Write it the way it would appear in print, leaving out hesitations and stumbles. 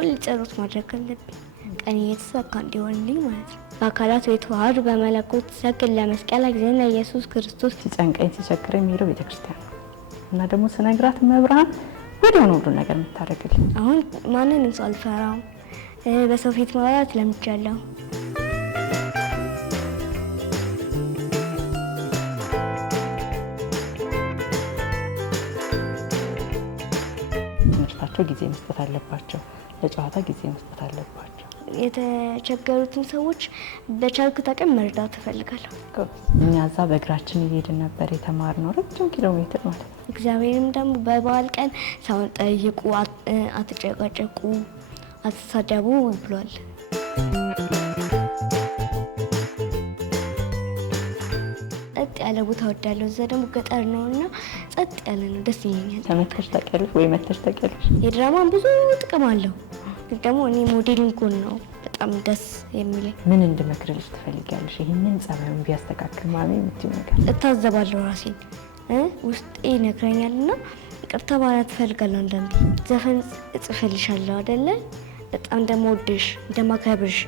ሁሌ ጸሎት ማድረግ አለብኝ። ቀኔ የተሳካ እንዲሆንልኝ ማለት ነው። በአካላት የተዋሃዱ በመለኮት ሰግድ ለመስቀል እግዚእነ ኢየሱስ ክርስቶስ። ሲጨንቀኝ ሲቸግረኝ የሚሄደው ቤተክርስቲያን ነው እና ደግሞ ስነግራት መብርሃን ወዲያው ነው ሁሉ ነገር የምታደርግልኝ። አሁን ማንንም ሰው አልፈራም። በሰው ፊት ማውራት ለምጃለሁ። ትምህርታቸው ጊዜ መስጠት አለባቸው፣ ለጨዋታ ጊዜ መስጠት አለባቸው። የተቸገሩትን ሰዎች በቻልኩት አቅም መርዳት እፈልጋለሁ። እኛ እዛ በእግራችን እየሄድን ነበር የተማርነው ረጅም ኪሎ ሜትር ማለት ነው። እግዚአብሔርም ደግሞ በበዓል ቀን ሰውን ጠይቁ፣ አትጨቃጨቁ፣ አትሳደቡ ብሏል። ጸጥ ያለ ቦታ ወዳለሁ። እዛ ደግሞ ገጠር ነውና ጸጥ ያለ ነው፣ ደስ ይለኛል። ተመተሽ ታውቂያለሽ ወይ መተሽ ታውቂያለሽ? የድራማን ብዙ ጥቅም አለው፣ ግን ደግሞ እኔ ሞዴሊንግ ጎን ነው በጣም ደስ የሚለኝ። ምን እንድመክርልሽ ትፈልጊያለሽ? ይሄንን ጸባዩን ቢያስተካክል ማሚ የምትይው ነገር? እታዘባለሁ ራሴን፣ ውስጤ ይነግረኛልና ይቅርታ ማለት እፈልጋለሁ። አንዳንዴ ዘፈን እጽፍልሻለሁ አይደለ? በጣም እንደምወድሽ እንደማከብርሽ